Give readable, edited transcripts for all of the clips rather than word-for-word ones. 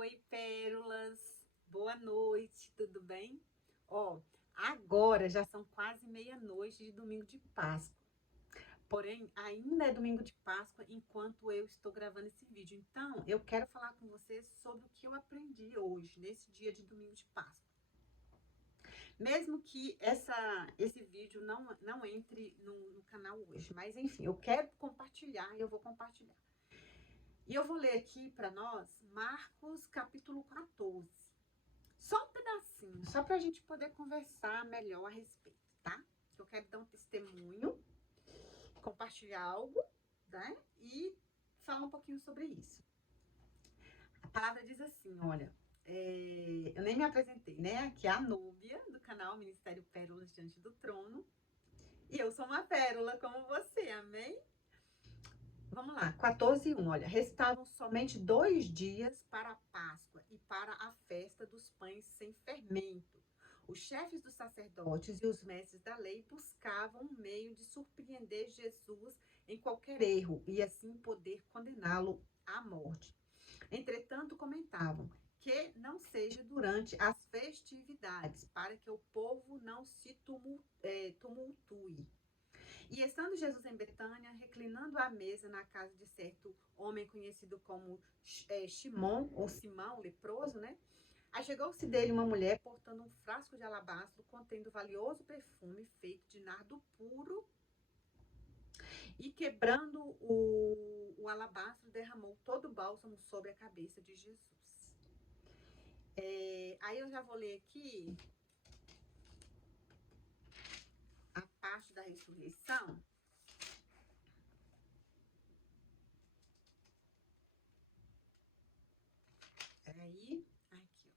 Oi, pérolas. Boa noite, tudo bem? Ó, agora já são quase meia-noite de domingo de Páscoa. Porém, ainda é domingo de Páscoa enquanto eu estou gravando esse vídeo. Então, eu quero falar com vocês sobre o que eu aprendi hoje, nesse dia de domingo de Páscoa. Mesmo que esse vídeo não entre no canal hoje, mas enfim, eu quero compartilhar e eu vou compartilhar. E eu vou ler aqui para nós Marcos capítulo 14. Só um pedacinho, só para a gente poder conversar melhor a respeito, tá? Eu quero dar um testemunho, compartilhar algo, né? E falar um pouquinho sobre isso. A palavra diz assim, olha, eu nem me apresentei, né? Aqui é a Núbia, do canal Ministério Pérolas Diante do Trono. E eu sou uma pérola como você, amém? Vamos lá, 14:1, olha, restavam somente 2 dias para a Páscoa e para a festa dos pães sem fermento. Os chefes dos sacerdotes e os mestres da lei buscavam um meio de surpreender Jesus em qualquer erro e assim poder condená-lo à morte. Entretanto, comentavam que não seja durante as festividades, para que o povo não se tumultue. E estando Jesus em Betânia, reclinando à mesa na casa de certo homem conhecido como Shimon, ou Simão, leproso, né? Achegou-se dele uma mulher portando um frasco de alabastro contendo valioso perfume feito de nardo puro e quebrando o alabastro, derramou todo o bálsamo sobre a cabeça de Jesus. Aí eu já vou ler aqui a parte da ressurreição. Peraí, aqui,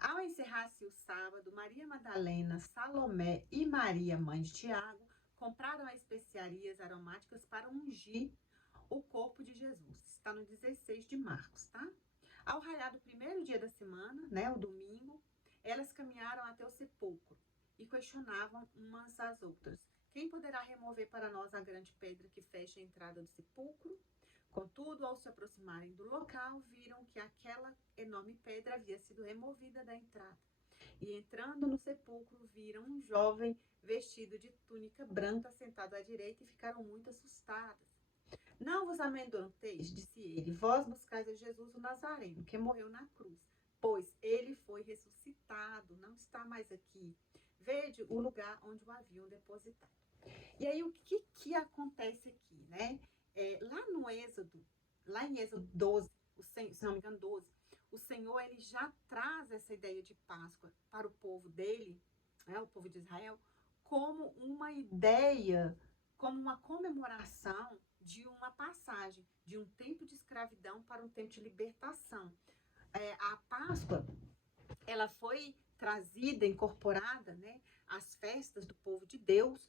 ó. Ao encerrar-se o sábado, Maria Madalena, Salomé e Maria, mãe de Tiago, compraram especiarias aromáticas para ungir o corpo de Jesus. Está no 16 de Marcos, tá? Ao raiar do primeiro dia da semana, né, o domingo, elas caminharam até o sepulcro e questionavam umas às outras: quem poderá remover para nós a grande pedra que fecha a entrada do sepulcro? Contudo, ao se aproximarem do local, viram que aquela enorme pedra havia sido removida da entrada. E entrando no sepulcro, viram um jovem vestido de túnica branca sentado à direita e ficaram muito assustadas. Não vos amedronteis, disse ele, vós buscais a Jesus o Nazareno, que morreu na cruz, pois ele foi ressuscitado, não está mais aqui. Vede o lugar onde o haviam depositado. E aí, o que acontece aqui, né? Lá em Êxodo 12, se não me engano, 12, o Senhor, ele já traz essa ideia de Páscoa para o povo dele, né, o povo de Israel, como uma ideia, como uma comemoração de uma passagem, de um tempo de escravidão para um tempo de libertação. A Páscoa, ela foi trazida, incorporada, né, às festas do povo de Deus,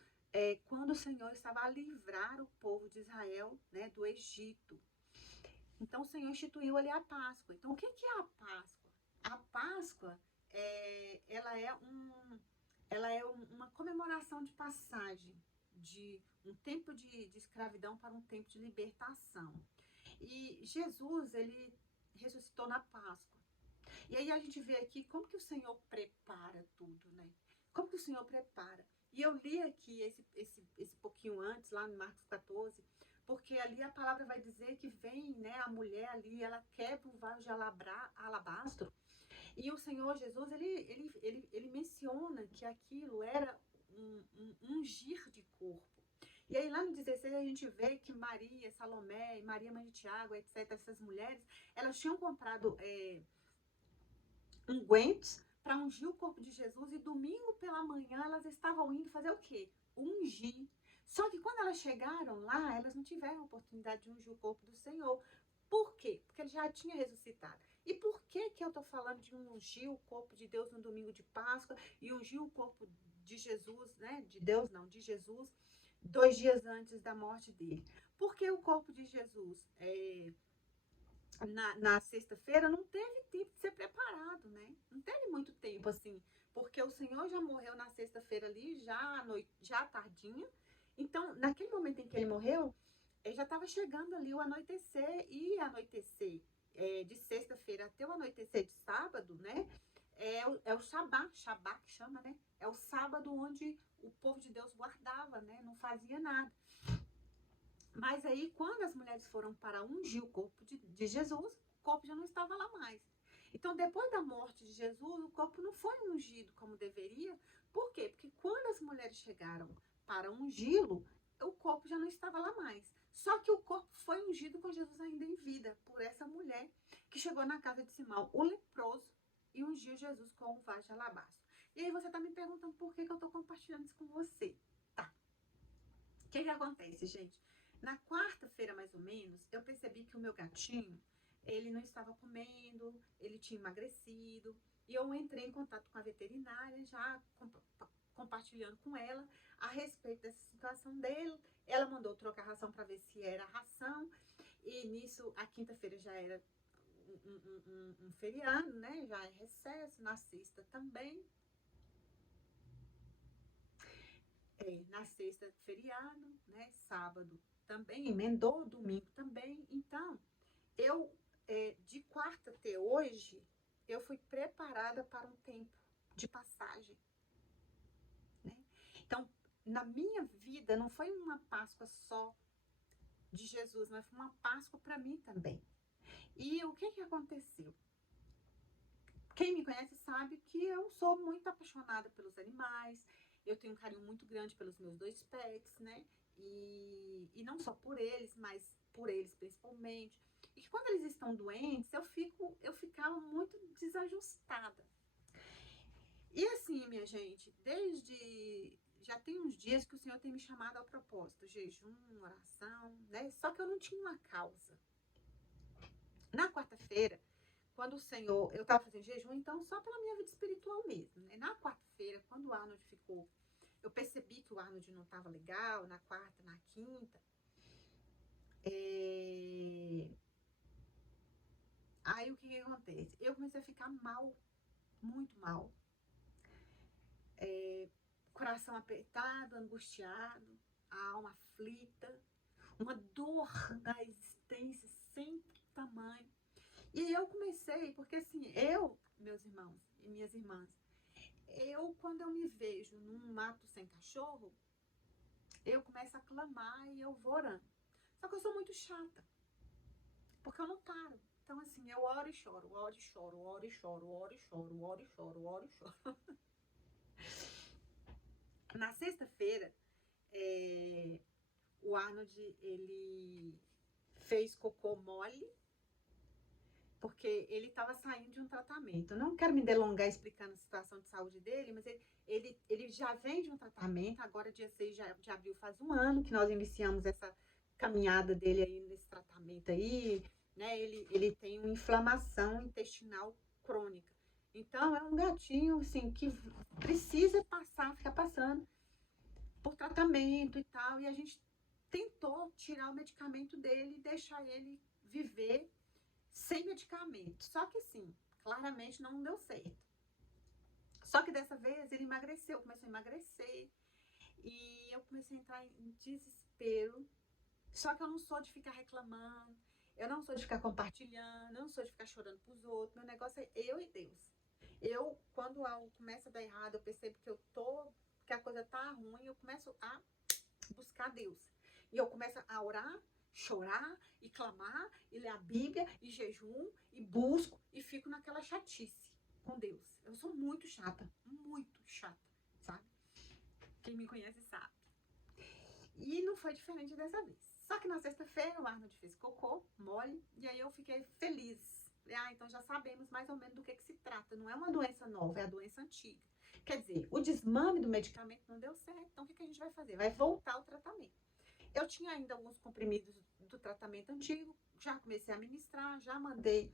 quando o Senhor estava a livrar o povo de Israel, né, do Egito. Então, o Senhor instituiu ali a Páscoa. Então, o que é a Páscoa? A Páscoa, ela é uma comemoração de passagem de um tempo de escravidão para um tempo de libertação. E Jesus, ele ressuscitou na Páscoa. E aí a gente vê aqui como que o Senhor prepara tudo, né? Como que o Senhor prepara. E eu li aqui esse pouquinho antes, lá no Marcos 14, porque ali a palavra vai dizer que vem, né, a mulher ali, ela quebra o vaso de alabastro, e o Senhor Jesus, ele menciona que aquilo era um ungir de corpo. E aí lá no 16 a gente vê que Maria, Salomé, Maria mãe de Tiago, etc., essas mulheres, elas tinham comprado ungüentos para ungir o corpo de Jesus, e domingo pela manhã elas estavam indo fazer o quê? Ungir. Só que quando elas chegaram lá, elas não tiveram a oportunidade de ungir o corpo do Senhor. Por quê? Porque ele já tinha ressuscitado. E por que eu estou falando de ungir o corpo de Deus no domingo de Páscoa e ungir o corpo de Jesus, né? De Deus não, de Jesus, 2 dias antes da morte dele? Porque o corpo de Jesus na sexta-feira não teve tempo de ser preparado, né? Não teve muito tempo assim, porque o Senhor já morreu na sexta-feira ali, já à noite, já à tardinha. Então, naquele momento em que ele morreu, já estava chegando ali o anoitecer e anoitecer. de sexta-feira até o anoitecer de sábado, né? É o Shabá que chama, né? É o sábado onde o povo de Deus guardava, né? Não fazia nada. Mas aí, quando as mulheres foram para ungir o corpo de Jesus, o corpo já não estava lá mais. Então, depois da morte de Jesus, o corpo não foi ungido como deveria. Por quê? Porque quando as mulheres chegaram para ungí-lo, o corpo já não estava lá mais. Só que o corpo foi ungido com Jesus ainda em vida, por essa mulher que chegou na casa de Simão, o leproso, e ungiu Jesus com um vaso de alabastro. E aí você está me perguntando por que eu estou compartilhando isso com você. Tá. O que acontece, gente? Na quarta-feira, mais ou menos, eu percebi que o meu gatinho, ele não estava comendo, ele tinha emagrecido, e eu entrei em contato com a veterinária, já compartilhando com ela a respeito dessa situação dele. Ela mandou trocar a ração para ver se era ração, e nisso, a quinta-feira já era um feriado, né? Já é recesso, na sexta também. Na sexta, feriado, né? Sábado também, emendou, domingo também. Então, eu, de quarta até hoje, eu fui preparada para um tempo de passagem, né? Então, na minha vida, não foi uma Páscoa só de Jesus, mas foi uma Páscoa para mim também. E o que aconteceu? Quem me conhece sabe que eu sou muito apaixonada pelos animais, eu tenho um carinho muito grande pelos meus 2 pets, né? E não só por eles, mas por eles principalmente. E que quando eles estão doentes, eu ficava muito desajustada. E assim, minha gente, já tem uns dias que o Senhor tem me chamado ao propósito, jejum, oração, né? Só que eu não tinha uma causa. Na quarta-feira, quando o Senhor, eu estava fazendo jejum, então só pela minha vida espiritual mesmo, né? Na quarta-feira, quando o Arnold ficou, eu percebi que o Arnold não estava legal, na quarta, na quinta, aí o que acontece? Eu comecei a ficar mal, muito mal, coração apertado, angustiado, a alma aflita, uma dor na existência sem tamanho. E aí eu comecei, porque assim, meus irmãos e minhas irmãs, quando eu me vejo num mato sem cachorro, eu começo a clamar e eu vou orando. Só que eu sou muito chata, porque eu não paro. Então, assim, eu oro e choro, oro e choro, oro e choro, oro e choro, oro e choro, oro e choro. Na sexta-feira, o Arnold, ele fez cocô mole, porque ele estava saindo de um tratamento. Eu não quero me delongar explicando a situação de saúde dele, mas ele já vem de um tratamento, agora dia 6 de abril faz um ano que nós iniciamos essa caminhada dele aí nesse tratamento aí, né? Ele tem uma inflamação intestinal crônica. Então, é um gatinho, assim, que precisa ficar passando por tratamento e tal, e a gente tentou tirar o medicamento dele e deixar ele viver sem medicamento. Só que sim, claramente não deu certo. Só que dessa vez ele emagreceu, começou a emagrecer. E eu comecei a entrar em desespero. Só que eu não sou de ficar reclamando, eu não sou de ficar compartilhando, eu não sou de ficar chorando pros outros. Meu negócio é eu e Deus. Quando algo começa a dar errado, eu percebo que a coisa tá ruim, eu começo a buscar Deus. E eu começo a orar, chorar e clamar e ler a Bíblia e jejum e busco e fico naquela chatice com Deus. Eu sou muito chata, sabe? Quem me conhece sabe. E não foi diferente dessa vez. Só que na sexta-feira o Arnold fez cocô mole e aí eu fiquei feliz. Então já sabemos mais ou menos do que se trata. Não é uma doença nova, é a doença antiga. Quer dizer, o desmame do medicamento não deu certo, então o que a gente vai fazer? Vai voltar ao tratamento. Eu tinha ainda alguns comprimidos do tratamento antigo, já comecei a ministrar, já mandei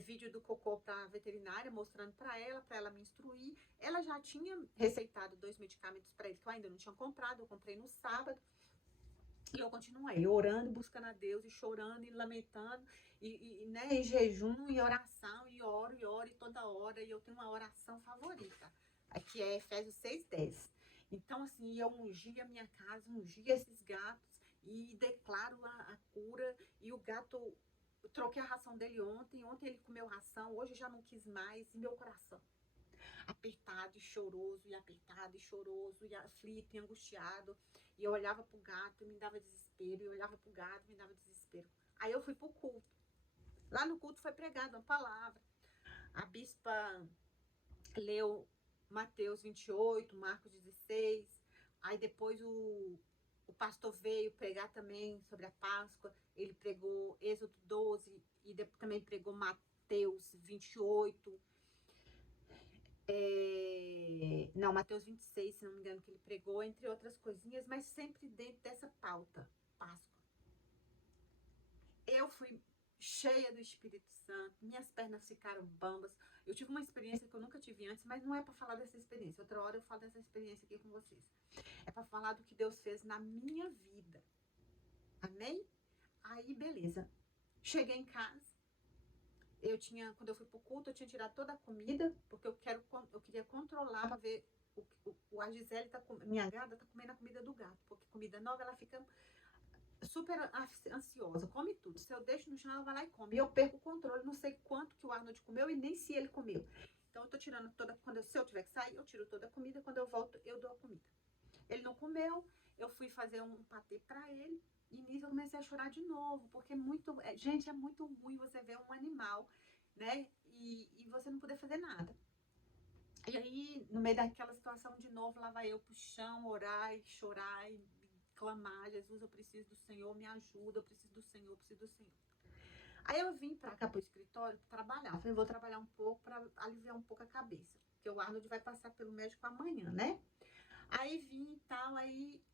vídeo do cocô para a veterinária, mostrando para ela me instruir. Ela já tinha receitado 2 medicamentos para ele que eu ainda não tinha comprado, eu comprei no sábado. E eu continuei orando, buscando a Deus, e chorando, e lamentando, né, em jejum, e oração, e oro, e toda hora. E eu tenho uma oração favorita, que é Efésios 6:10. Então, assim, eu ungi a minha casa, ungi esses gatos, e declaro a cura, e o gato Eu troquei a ração dele ontem. Ontem ele comeu ração, hoje já não quis mais. E meu coração apertado e choroso, e apertado e choroso, e aflito e angustiado. E eu olhava pro gato e me dava desespero. E eu olhava pro gato e me dava desespero. Aí eu fui pro culto. Lá no culto foi pregada uma palavra. A bispa leu Mateus 28, Marcos 16. Aí depois o pastor veio pregar também sobre a Páscoa. Ele pregou Êxodo 12 e também pregou Mateus 28. Não, Mateus 26, se não me engano, que ele pregou, entre outras coisinhas, mas sempre dentro dessa pauta, Páscoa. Eu fui cheia do Espírito Santo, minhas pernas ficaram bambas. Eu tive uma experiência que eu nunca tive antes, mas não é para falar dessa experiência. Outra hora eu falo dessa experiência aqui com vocês. É para falar do que Deus fez na minha vida. Amém? Aí, beleza. Cheguei em casa. Quando eu fui pro culto, eu tinha tirado toda a comida, porque eu queria controlar para ver a Gisele minha gata tá comendo a comida do gato, porque comida nova ela fica super ansiosa, come tudo. Se eu deixo no chão, ela vai lá e come. E eu perco o controle, não sei quanto que o Arnold comeu e nem se ele comeu. Então eu tô tirando toda, se eu tiver que sair, eu tiro toda a comida, quando eu volto, eu dou a comida. Ele não comeu, eu fui fazer um patê pra ele, e nisso eu comecei a chorar de novo, porque gente, é muito ruim você ver um animal, né, e você não poder fazer nada. E aí, no meio daquela situação de novo, lá vai eu pro chão, orar e chorar e clamar: Jesus, eu preciso do Senhor, me ajuda, eu preciso do Senhor, eu preciso do Senhor. Aí eu vim pra cá pro escritório pra trabalhar. Falei, vou trabalhar um pouco pra aliviar um pouco a cabeça, porque o Arnold vai passar pelo médico amanhã, né? Aí vim e tal, aí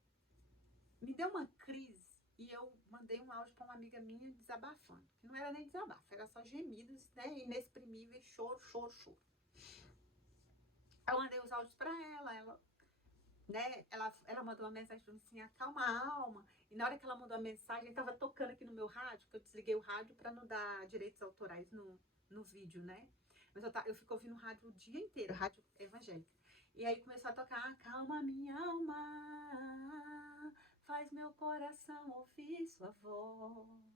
me deu uma crise e eu mandei um áudio pra uma amiga minha desabafando. Que não era nem desabafo, era só gemidos, né? Inexprimíveis, choro, choro, choro. Eu mandei os áudios pra ela, né? Ela mandou uma mensagem pra mim assim: acalma a alma. E na hora que ela mandou a mensagem, tava tocando aqui no meu rádio, que eu desliguei o rádio pra não dar direitos autorais no vídeo, né? Mas eu fico ouvindo rádio o dia inteiro, rádio evangélica. E aí começou a tocar: acalma minha alma, faz meu coração ouvir sua voz.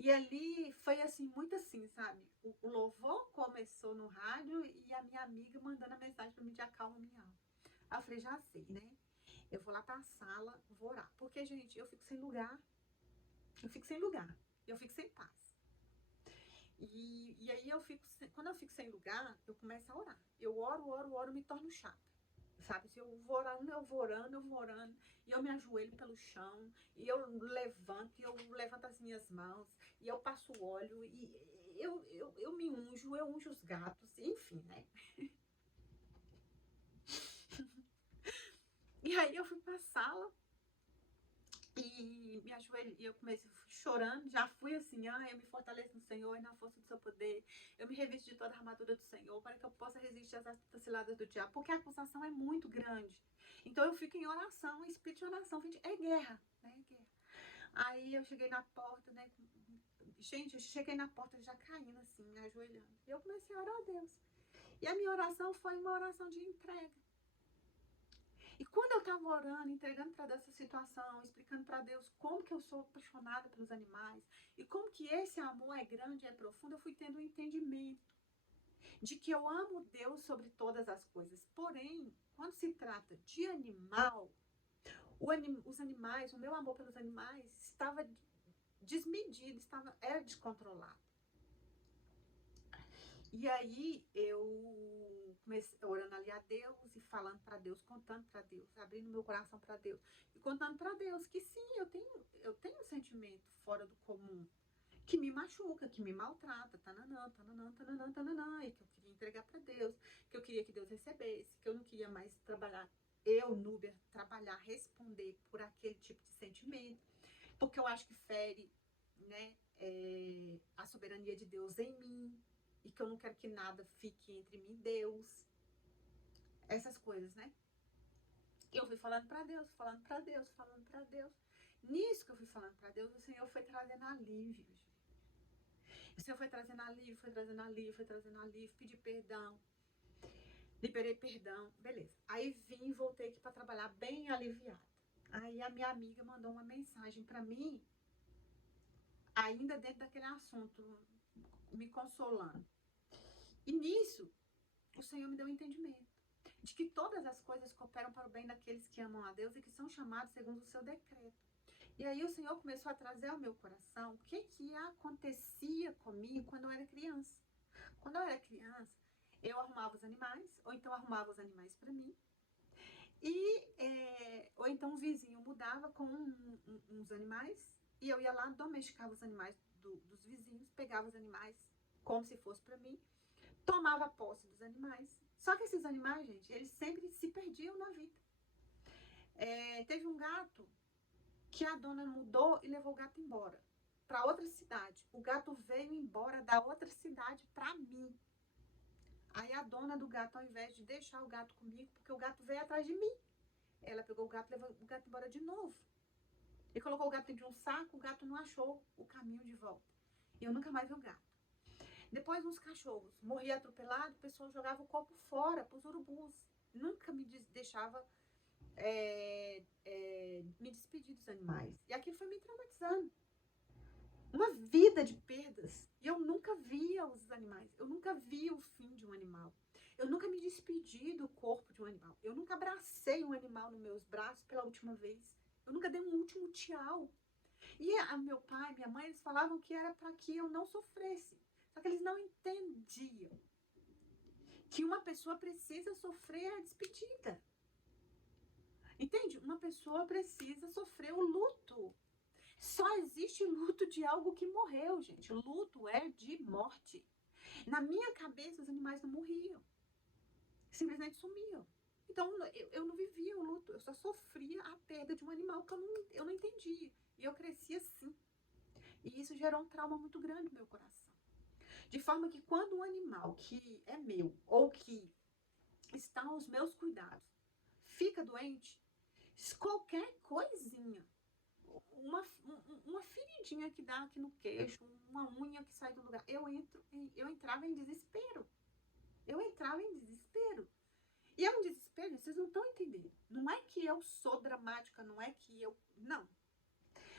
E ali foi assim, muito assim, sabe? O louvor começou no rádio e a minha amiga mandando a mensagem pra mim de acalma minha alma. Aí eu falei, já sei, né? Eu vou lá pra sala, vou orar. Porque, gente, eu fico sem lugar. Eu fico sem lugar. Eu fico sem paz. E aí quando eu fico sem lugar, eu começo a orar. Eu oro, me torno chata. Sabe? Se eu vou orando, eu vou orando, eu vou orando. E eu me ajoelho pelo chão. E eu levanto as minhas mãos. E eu passo óleo. E eu me unjo, eu unjo os gatos. Enfim, né? E aí eu fui pra sala. E me ajoelhei, e eu comecei chorando, já fui assim: eu me fortaleço no Senhor e na força do seu poder, eu me revisto de toda a armadura do Senhor, para que eu possa resistir às astas ciladas do diabo, porque a acusação é muito grande. Então eu fico em oração, em espírito de oração, é guerra, né? É guerra. Aí eu cheguei na porta, né? Gente, eu cheguei na porta já caindo assim, me ajoelhando. E eu comecei a orar a Deus. E a minha oração foi uma oração de entrega. E quando eu estava orando, entregando para Deus essa situação, explicando para Deus como que eu sou apaixonada pelos animais e como que esse amor é grande e é profundo, eu fui tendo um entendimento de que eu amo Deus sobre todas as coisas. Porém, quando se trata de animal, os animais, o meu amor pelos animais estava desmedido, era descontrolado. E aí eu comecei orando ali a Deus e falando para Deus, contando para Deus, abrindo meu coração para Deus e contando para Deus que sim, eu tenho um sentimento fora do comum, que me machuca, que me maltrata, tananã, tananã, tananã, tananã, e que eu queria entregar para Deus, que eu queria que Deus recebesse, que eu não queria mais trabalhar, Núbia, trabalhar, responder por aquele tipo de sentimento, porque eu acho que fere, né, a soberania de Deus em mim, e que eu não quero que nada fique entre mim e Deus. Essas coisas, né? E eu fui falando pra Deus, falando pra Deus, falando pra Deus. Nisso que eu fui falando pra Deus, o Senhor foi trazendo alívio. O Senhor foi trazendo alívio, foi trazendo alívio, foi trazendo alívio, pedi perdão. Liberei perdão, beleza. Aí vim e voltei aqui pra trabalhar bem aliviada. Aí a minha amiga mandou uma mensagem pra mim, ainda dentro daquele assunto, me consolando. E nisso, o Senhor me deu um entendimento de que todas as coisas cooperam para o bem daqueles que amam a Deus e que são chamados segundo o seu decreto. E aí o Senhor começou a trazer ao meu coração o que acontecia comigo quando eu era criança. Quando eu era criança, eu arrumava os animais, ou então arrumava os animais para mim, ou então o vizinho mudava com uns animais, e eu ia lá, domesticava os animais dos vizinhos, pegava os animais como se fosse para mim, tomava posse dos animais. Só que esses animais, gente, eles sempre se perdiam na vida. Teve um gato que a dona mudou e levou o gato embora para outra cidade. O gato veio embora da outra cidade para mim. Aí a dona do gato, ao invés de deixar o gato comigo, porque o gato veio atrás de mim, ela pegou o gato e levou o gato embora de novo. E colocou o gato dentro de um saco, o gato não achou o caminho de volta. E eu nunca mais vi o gato. Depois, uns cachorros morriam atropelados, o pessoal jogava o corpo fora para os urubus. Nunca me deixava me despedir dos animais. E aquilo foi me traumatizando. Uma vida de perdas. E eu nunca via os animais. Eu nunca via o fim de um animal. Eu nunca me despedi do corpo de um animal. Eu nunca abracei um animal nos meus braços pela última vez. Eu nunca dei um último tchau. E meu pai, minha mãe, eles falavam que era para que eu não sofresse. Só que eles não entendiam que uma pessoa precisa sofrer a despedida. Entende? Uma pessoa precisa sofrer o luto. Só existe luto de algo que morreu, gente. Luto é de morte. Na minha cabeça, os animais não morriam. Simplesmente sumiam. Então, eu não vivia o luto. Eu só sofria a perda de um animal que eu não entendia. E eu cresci assim. E isso gerou um trauma muito grande no meu coração. De forma que quando um animal que é meu ou que está aos meus cuidados fica doente, qualquer coisinha, uma feridinha que dá aqui no queixo, uma unha que sai do lugar, eu entrava em desespero. Eu entrava em desespero. E é um desespero, vocês não estão entendendo. Não é que eu sou dramática, não é que eu... Não.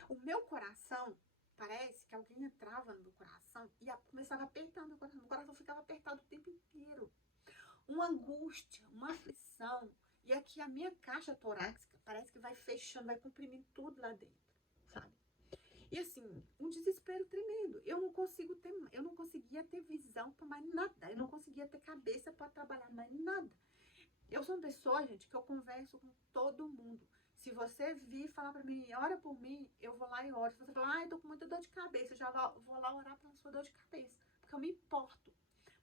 O meu coração, parece que alguém entrava no meu coração e começava a apertar meu coração. Meu coração ficava apertado o tempo inteiro. Uma angústia, uma aflição. E aqui a minha caixa torácica parece que vai fechando, vai comprimindo tudo lá dentro, sabe? E assim, um desespero tremendo. Eu não conseguia ter visão para mais nada. Eu não conseguia ter cabeça para trabalhar mais nada. Eu sou uma pessoa, gente, que eu converso com todo mundo. Se você vir falar pra mim, ora por mim, eu vou lá e oro. Se você falar, eu tô com muita dor de cabeça, eu já vou lá orar pela sua dor de cabeça. Porque eu me importo.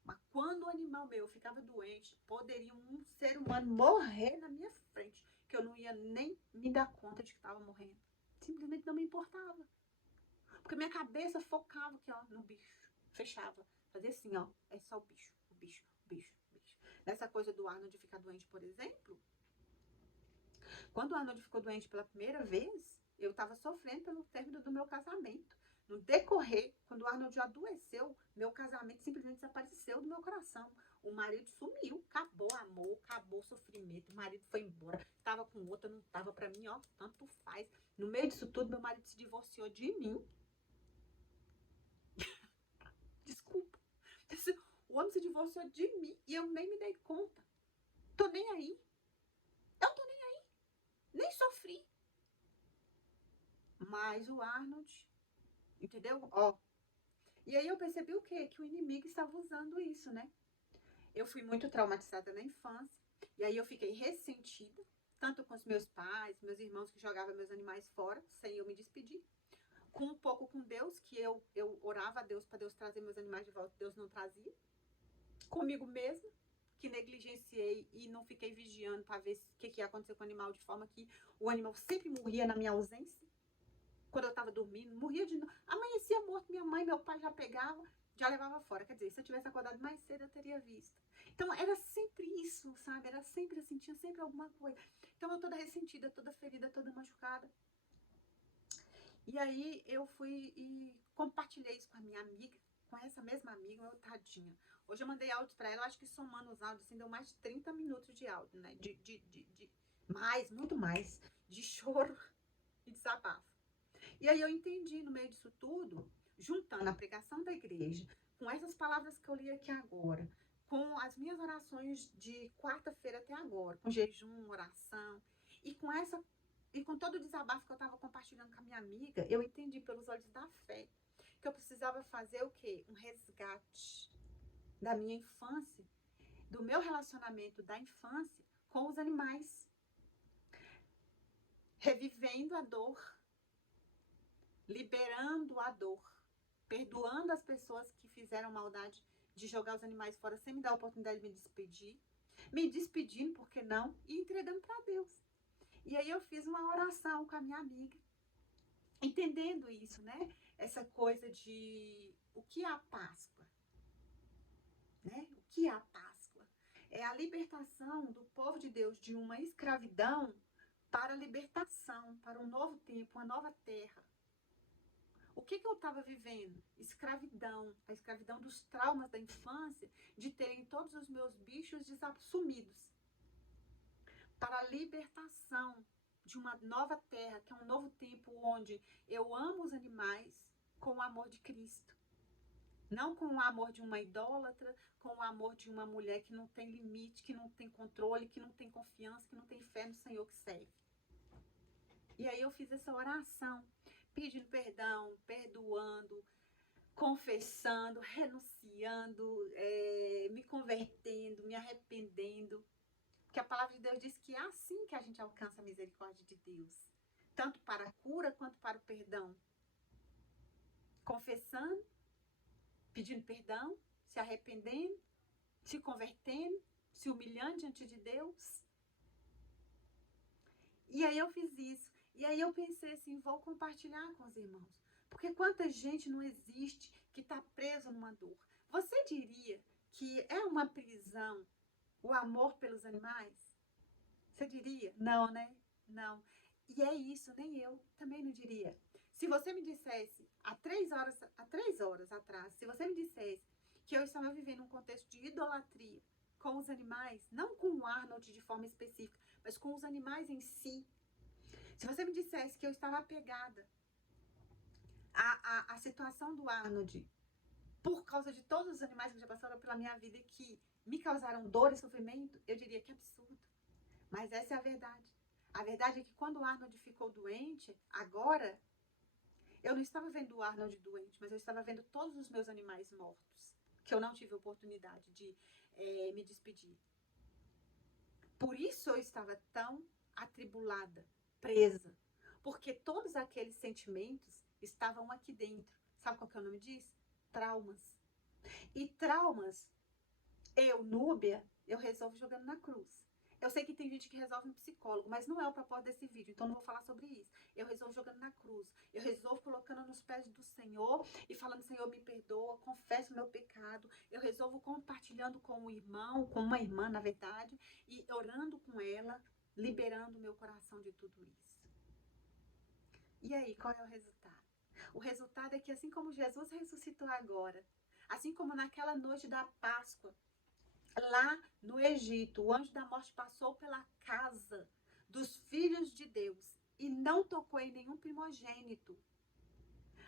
Mas quando o animal meu ficava doente, poderia um ser humano morrer na minha frente, que eu não ia nem me dar conta de que estava morrendo. Simplesmente não me importava. Porque minha cabeça focava aqui, ó, no bicho. Fechava. Fazia assim, ó, é só o bicho, o bicho, o bicho, o bicho. Nessa coisa do Arnold ficar doente, por exemplo, quando o Arnold ficou doente pela primeira vez, eu estava sofrendo pelo término do meu casamento. No decorrer, quando o Arnold adoeceu, meu casamento simplesmente desapareceu do meu coração. O marido sumiu, acabou o amor, acabou o sofrimento. O marido foi embora, estava com outra, não estava para mim, ó, tanto faz. No meio disso tudo, meu marido se divorciou de mim. Desculpa. O homem se divorciou de mim e eu nem me dei conta. Tô nem aí. Eu tô nem aí. Nem sofri. Mas o Arnold, entendeu? Ó. E aí eu percebi o quê? Que o inimigo estava usando isso, né? Eu fui muito traumatizada na infância. E aí eu fiquei ressentida, tanto com os meus pais, meus irmãos que jogavam meus animais fora, sem eu me despedir. Com um pouco com Deus, que eu orava a Deus para Deus trazer meus animais de volta, Deus não trazia. Comigo mesma, que negligenciei e não fiquei vigiando para ver o que ia acontecer com o animal, de forma que o animal sempre morria na minha ausência. Quando eu estava dormindo, morria de novo. Amanhecia morto, minha mãe, meu pai já pegava, já levava fora. Quer dizer, se eu tivesse acordado mais cedo, eu teria visto. Então, era sempre isso, sabe? Era sempre assim, tinha sempre alguma coisa. Então, eu toda ressentida, toda ferida, toda machucada. E aí, eu fui e compartilhei isso com a minha amiga, com essa mesma amiga, tadinha. Hoje eu mandei áudios pra ela, acho que somando os áudios, assim, deu mais de 30 minutos de áudio, né? Muito mais, de choro e desabafo. E aí eu entendi, no meio disso tudo, juntando a pregação da igreja, com essas palavras que eu li aqui agora, com as minhas orações de quarta-feira até agora, com jejum, oração, e com todo o desabafo que eu estava compartilhando com a minha amiga, eu entendi pelos olhos da fé que eu precisava fazer o quê? Um resgate da minha infância, do meu relacionamento da infância com os animais, revivendo a dor, liberando a dor, perdoando as pessoas que fizeram maldade de jogar os animais fora sem me dar a oportunidade de me despedindo, por que não, e entregando para Deus. E aí eu fiz uma oração com a minha amiga, entendendo isso, né? Essa coisa de o que é a Páscoa, né? O que é a Páscoa? É a libertação do povo de Deus de uma escravidão para a libertação, para um novo tempo, uma nova terra. O que eu estava vivendo? Escravidão, a escravidão dos traumas da infância, de terem todos os meus bichos sumidos. Para a libertação de uma nova terra, que é um novo tempo onde eu amo os animais com o amor de Cristo. Não com o amor de uma idólatra, com o amor de uma mulher que não tem limite, que não tem controle, que não tem confiança, que não tem fé no Senhor que serve. E aí eu fiz essa oração, pedindo perdão, perdoando, confessando, renunciando, me convertendo, me arrependendo. Porque a palavra de Deus diz que é assim que a gente alcança a misericórdia de Deus. Tanto para a cura quanto para o perdão. Confessando, pedindo perdão, se arrependendo, se convertendo, se humilhando diante de Deus. E aí eu fiz isso. E aí eu pensei assim, vou compartilhar com os irmãos. Porque quanta gente não existe que está preso numa dor. Você diria que é uma prisão o amor pelos animais? Você diria? Não, né? Não. E é isso, nem eu também não diria. Se você me dissesse há 3 horas atrás, se você me dissesse que eu estava vivendo um contexto de idolatria com os animais, não com o Arnold de forma específica, mas com os animais em si. Se você me dissesse que eu estava apegada à situação do Arnold por causa de todos os animais que já passaram pela minha vida e que me causaram dor e sofrimento, eu diria que é absurdo. Mas essa é a verdade. A verdade é que quando o Arnold ficou doente, agora, eu não estava vendo o Arnold doente, mas eu estava vendo todos os meus animais mortos, que eu não tive oportunidade de me despedir. Por isso eu estava tão atribulada, presa, porque todos aqueles sentimentos estavam aqui dentro. Sabe qual que é o nome disso? Traumas. E traumas, Núbia, eu resolvo jogando na cruz. Eu sei que tem gente que resolve no psicólogo, mas não é o propósito desse vídeo, então não vou falar sobre isso. Eu resolvo jogando na cruz. Eu resolvo colocando nos pés do Senhor e falando, Senhor, me perdoa, confesso o meu pecado. Eu resolvo compartilhando com um irmão, com uma irmã, na verdade, e orando com ela, liberando o meu coração de tudo isso. E aí, qual é o resultado? O resultado é que assim como Jesus ressuscitou agora, assim como naquela noite da Páscoa, lá no Egito, o anjo da morte passou pela casa dos filhos de Deus e não tocou em nenhum primogênito.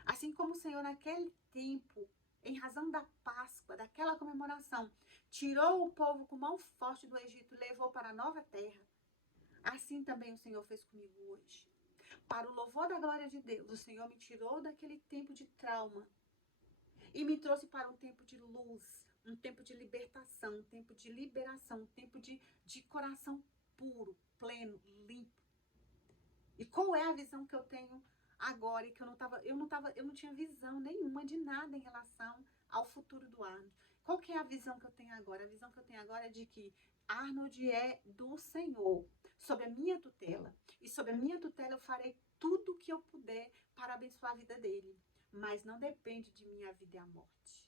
Assim como o Senhor naquele tempo, em razão da Páscoa, daquela comemoração, tirou o povo com mão forte do Egito e levou para a nova terra, assim também o Senhor fez comigo hoje. Para o louvor da glória de Deus, o Senhor me tirou daquele tempo de trauma e me trouxe para um tempo de luz, um tempo de libertação, um tempo de liberação, um tempo de coração puro, pleno, limpo. E qual é a visão que eu tenho agora e que eu não tinha visão nenhuma de nada em relação ao futuro do Arnold? Qual que é a visão que eu tenho agora? A visão que eu tenho agora é de que Arnold é do Senhor, sob a minha tutela. E sob a minha tutela eu farei tudo o que eu puder para abençoar a vida dele. Mas não depende de minha vida e a morte.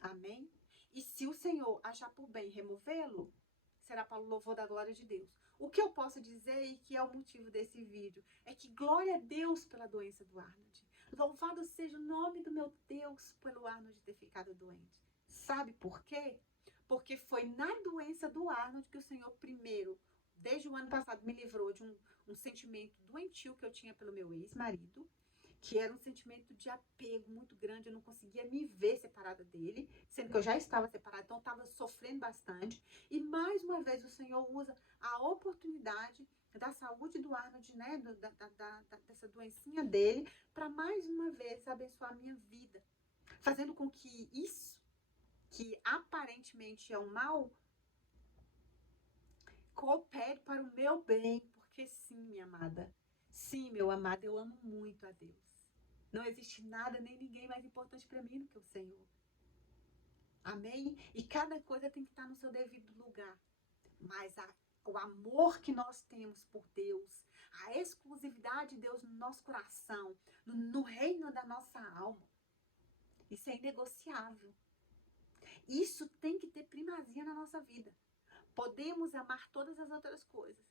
Amém? E se o Senhor achar por bem removê-lo, será para o louvor da glória de Deus. O que eu posso dizer, e que é o motivo desse vídeo, é que glória a Deus pela doença do Arnold. Louvado seja o nome do meu Deus pelo Arnold ter ficado doente. Sabe por quê? Porque foi na doença do Arnold que o Senhor primeiro, desde o ano passado, me livrou de um sentimento doentio que eu tinha pelo meu ex-marido, que era um sentimento de apego muito grande, eu não conseguia me ver separada dele, sendo que eu já estava separada, então eu estava sofrendo bastante. E mais uma vez o Senhor usa a oportunidade da saúde do Arnold, né, dessa doencinha dele, para mais uma vez abençoar a minha vida, fazendo com que isso, que aparentemente é o mal, coopere para o meu bem, porque sim, minha amada, sim, meu amado, eu amo muito a Deus. Não existe nada nem ninguém mais importante para mim do que o Senhor. Amém? E cada coisa tem que estar no seu devido lugar. Mas o amor que nós temos por Deus, a exclusividade de Deus no nosso coração, no reino da nossa alma, isso é inegociável. Isso tem que ter primazia na nossa vida. Podemos amar todas as outras coisas,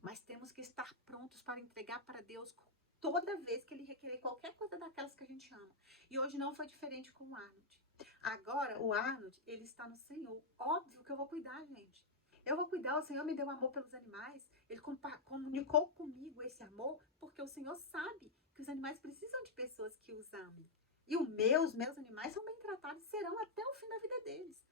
mas temos que estar prontos para entregar para Deus toda vez que Ele requerer qualquer coisa daquelas que a gente ama. E hoje não foi diferente com o Arnold. Agora, o Arnold, ele está no Senhor. Óbvio que eu vou cuidar, gente. Eu vou cuidar, o Senhor me deu amor pelos animais. Ele comunicou comigo esse amor, porque o Senhor sabe que os animais precisam de pessoas que os amem. E os meus animais são bem tratados e serão até o fim da vida deles.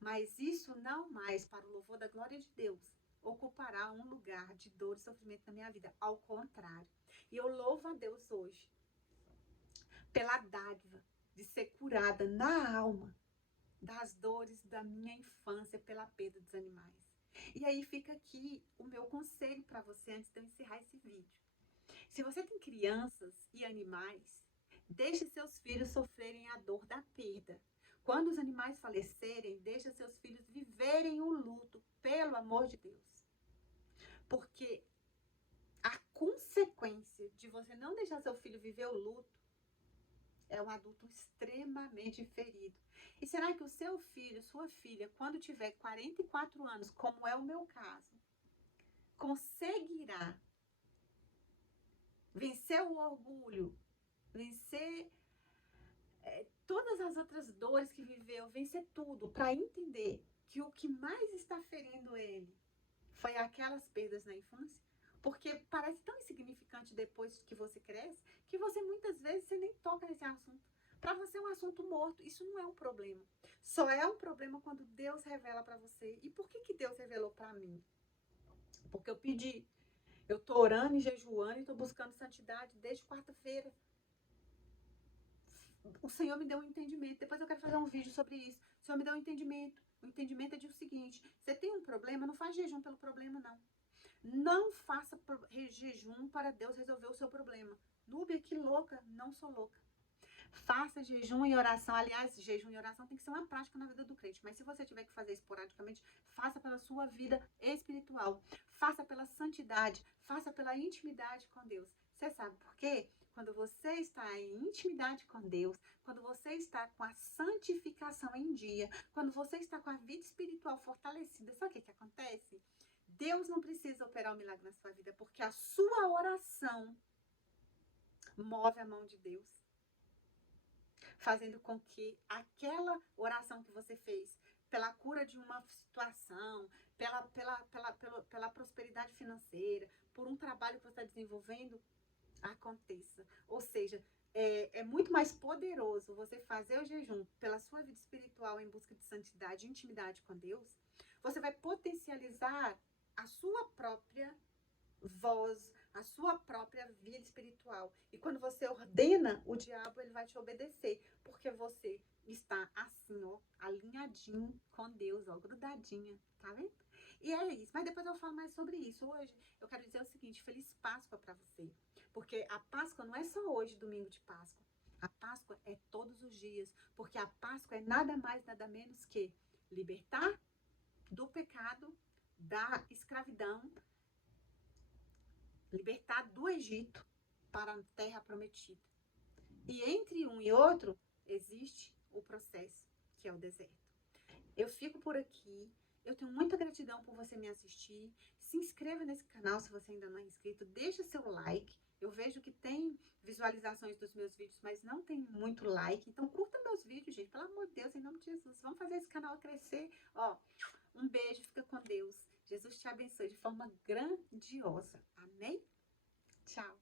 Mas isso não mais, para o louvor da glória de Deus, ocupará um lugar de dor e sofrimento na minha vida. Ao contrário. E eu louvo a Deus hoje pela dádiva de ser curada na alma das dores da minha infância pela perda dos animais. E aí fica aqui o meu conselho para você antes de eu encerrar esse vídeo. Se você tem crianças e animais, deixe seus filhos sofrerem a dor da perda. Quando os animais falecerem, deixe seus filhos viverem o luto, pelo amor de Deus. Porque a consequência de você não deixar seu filho viver o luto é um adulto extremamente ferido. E será que o seu filho, sua filha, quando tiver 44 anos, como é o meu caso, conseguirá vencer o orgulho, vencer todas as outras dores que viveu, vencer tudo, para entender que o que mais está ferindo ele foi aquelas perdas na infância? Porque parece tão insignificante depois que você cresce, que você muitas vezes você nem toca nesse assunto. Para você é um assunto morto, isso não é um problema. Só é um problema quando Deus revela para você. E por que Deus revelou para mim? Porque eu pedi. Eu tô orando e jejuando e tô buscando santidade desde quarta-feira. O Senhor me deu um entendimento. Depois eu quero fazer um vídeo sobre isso. O Senhor me deu um entendimento. O entendimento é de o seguinte: você tem um problema, não faz jejum pelo problema, não. Não faça jejum para Deus resolver o seu problema. Núbia, que louca, não sou louca. Faça jejum e oração. Aliás, jejum e oração tem que ser uma prática na vida do crente. Mas se você tiver que fazer esporadicamente, faça pela sua vida espiritual. Faça pela santidade. Faça pela intimidade com Deus. Você sabe por quê? Quando você está em intimidade com Deus, quando você está com a santificação em dia, quando você está com a vida espiritual fortalecida, sabe o que acontece? Deus não precisa operar um milagre na sua vida, porque a sua oração move a mão de Deus, fazendo com que aquela oração que você fez pela cura de uma situação, pela prosperidade financeira, por um trabalho que você está desenvolvendo, aconteça. Ou seja, é muito mais poderoso você fazer o jejum pela sua vida espiritual em busca de santidade e intimidade com Deus. Você vai potencializar a sua própria voz, a sua própria vida espiritual. E quando você ordena, o diabo ele vai te obedecer, porque você está assim, ó, alinhadinho com Deus, ó, grudadinha, tá vendo? E é isso. Mas depois eu falo mais sobre isso. Hoje eu quero dizer o seguinte: Feliz Páscoa para você. Porque a Páscoa não é só hoje, domingo de Páscoa. A Páscoa é todos os dias. Porque a Páscoa é nada mais, nada menos que libertar do pecado, da escravidão, libertar do Egito para a terra prometida. E entre um e outro existe o processo, que é o deserto. Eu fico por aqui. Eu tenho muita gratidão por você me assistir. Se inscreva nesse canal se você ainda não é inscrito. Deixa seu like. Eu vejo que tem visualizações dos meus vídeos, mas não tem muito like. Então curta meus vídeos, gente. Pelo amor de Deus, em nome de Jesus. Vamos fazer esse canal crescer. Ó, um beijo, fica com Deus. Jesus te abençoe de forma grandiosa. Amém? Tchau.